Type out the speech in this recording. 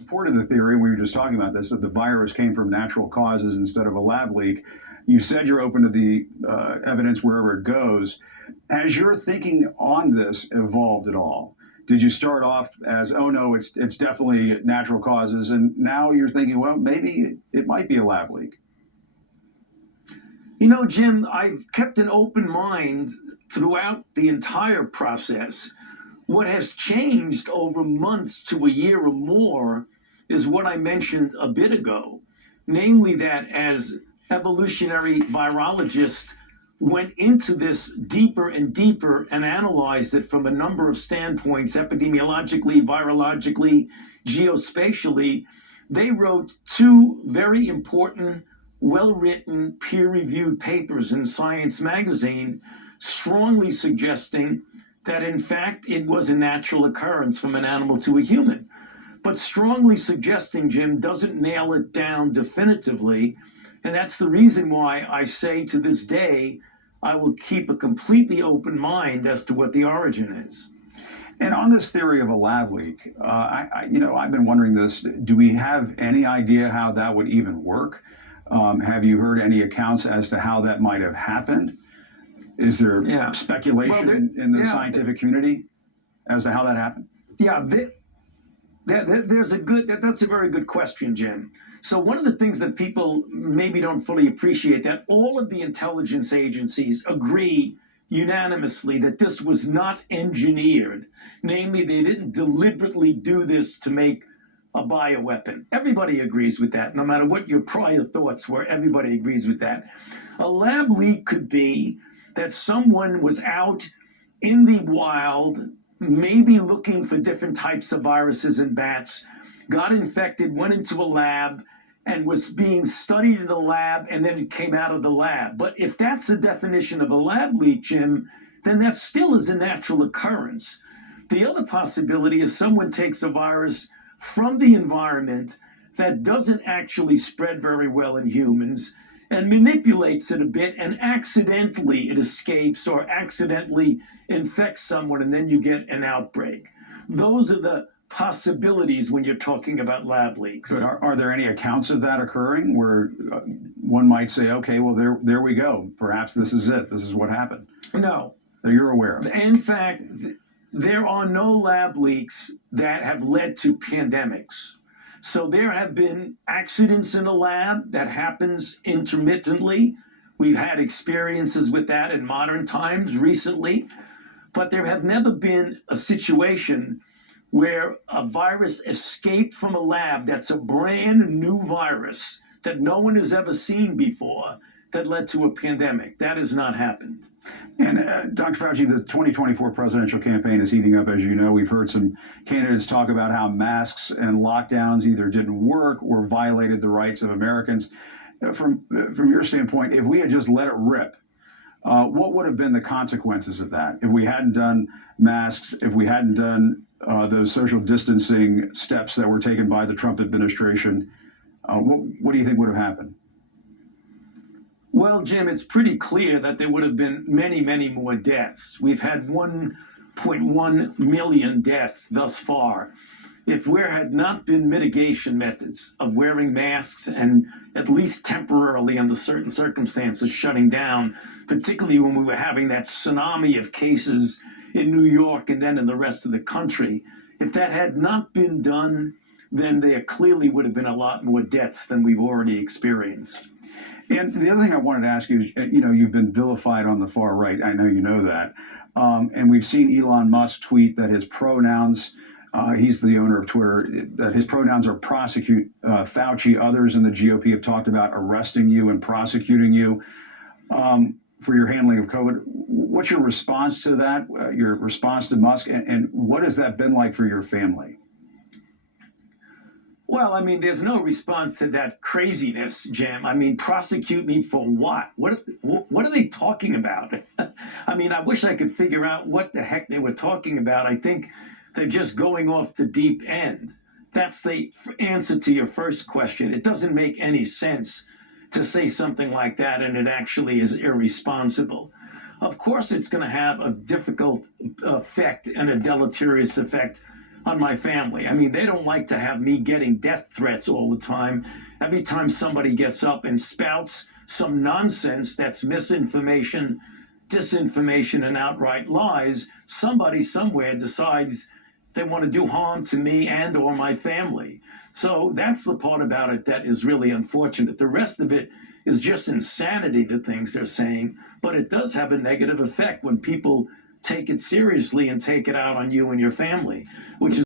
Supported the theory, we were just talking about this, that the virus came from natural causes instead of a lab leak. You said you're open to the evidence wherever it goes. Has your thinking on this evolved at all? Did you start off as, oh no, it's definitely natural causes, and now you're thinking, well, maybe it might be a lab leak? You know, Jim, I've kept an open mind throughout the entire process. What has changed over months to a year or more is what I mentioned a bit ago, namely that as evolutionary virologists went into this deeper and deeper and analyzed it from a number of standpoints, epidemiologically, virologically, geospatially, they wrote two very important, well written, peer reviewed papers in Science magazine, strongly suggesting that in fact it was a natural occurrence from an animal to a human. But strongly suggesting, Jim, doesn't nail it down definitively. And that's the reason why I say to this day, I will keep a completely open mind as to what the origin is. And on this theory of a lab leak, I've been wondering this. Do we have any idea how that would even work? Have you heard any accounts as to how that might have happened? Is there speculation in the scientific community as to how that happened? Yeah, that's a very good question, Jim. So one of the things that people maybe don't fully appreciate, that all of the intelligence agencies agree unanimously that this was not engineered. Namely, they didn't deliberately do this to make a bioweapon. Everybody agrees with that. No matter what your prior thoughts were, everybody agrees with that. A lab leak could be that someone was out in the wild, maybe looking for different types of viruses in bats, got infected, went into a lab, and was being studied in the lab, and then it came out of the lab. But if that's the definition of a lab leak, Jim, then that still is a natural occurrence. The other possibility is someone takes a virus from the environment that doesn't actually spread very well in humans and manipulates it a bit, and accidentally it escapes or accidentally infects someone, and then you get an outbreak. Those are the possibilities when you're talking about lab leaks. But are there any accounts of that occurring where one might say, okay, well, there we go. Perhaps this is it. This is what happened. No. That you're aware of. In fact, there are no lab leaks that have led to pandemics. So there have been accidents in a lab that happens intermittently. We've had experiences with that in modern times recently, but there have never been a situation where a virus escaped from a lab that's a brand new virus that no one has ever seen before that led to a pandemic. That has not happened. And Dr. Fauci, the 2024 presidential campaign is heating up, as you know. We've heard some candidates talk about how masks and lockdowns either didn't work or violated the rights of Americans. From your standpoint, if we had just let it rip, what would have been the consequences of that? If we hadn't done masks, if we hadn't done those social distancing steps that were taken by the Trump administration, what do you think would have happened? Well, Jim, it's pretty clear that there would have been many, many more deaths. We've had 1.1 million deaths thus far. If there had not been mitigation methods of wearing masks and at least temporarily under certain circumstances shutting down, particularly when we were having that tsunami of cases in New York and then in the rest of the country, if that had not been done, then there clearly would have been a lot more deaths than we've already experienced. And the other thing I wanted to ask you is, you've been vilified on the far right. I know you know that. And we've seen Elon Musk tweet that his pronouns, he's the owner of Twitter, that his pronouns are prosecute. Fauci, others in the GOP have talked about arresting you and prosecuting you for your handling of COVID. What's your response to that, your response to Musk, and what has that been like for your family? Well, I mean, there's no response to that craziness, Jim. I mean, prosecute me for what? What are they talking about? I mean, I wish I could figure out what the heck they were talking about. I think they're just going off the deep end. That's the answer to your first question. It doesn't make any sense to say something like that, and it actually is irresponsible. Of course, it's going to have a difficult effect and a deleterious effect on my family. I mean, they don't like to have me getting death threats all the time. Every time somebody gets up and spouts some nonsense that's misinformation, disinformation, and outright lies, somebody somewhere decides they want to do harm to me and or my family. So that's the part about it that is really unfortunate. The rest of it is just insanity, the things they're saying, but it does have a negative effect when people take it seriously and take it out on you and your family, which is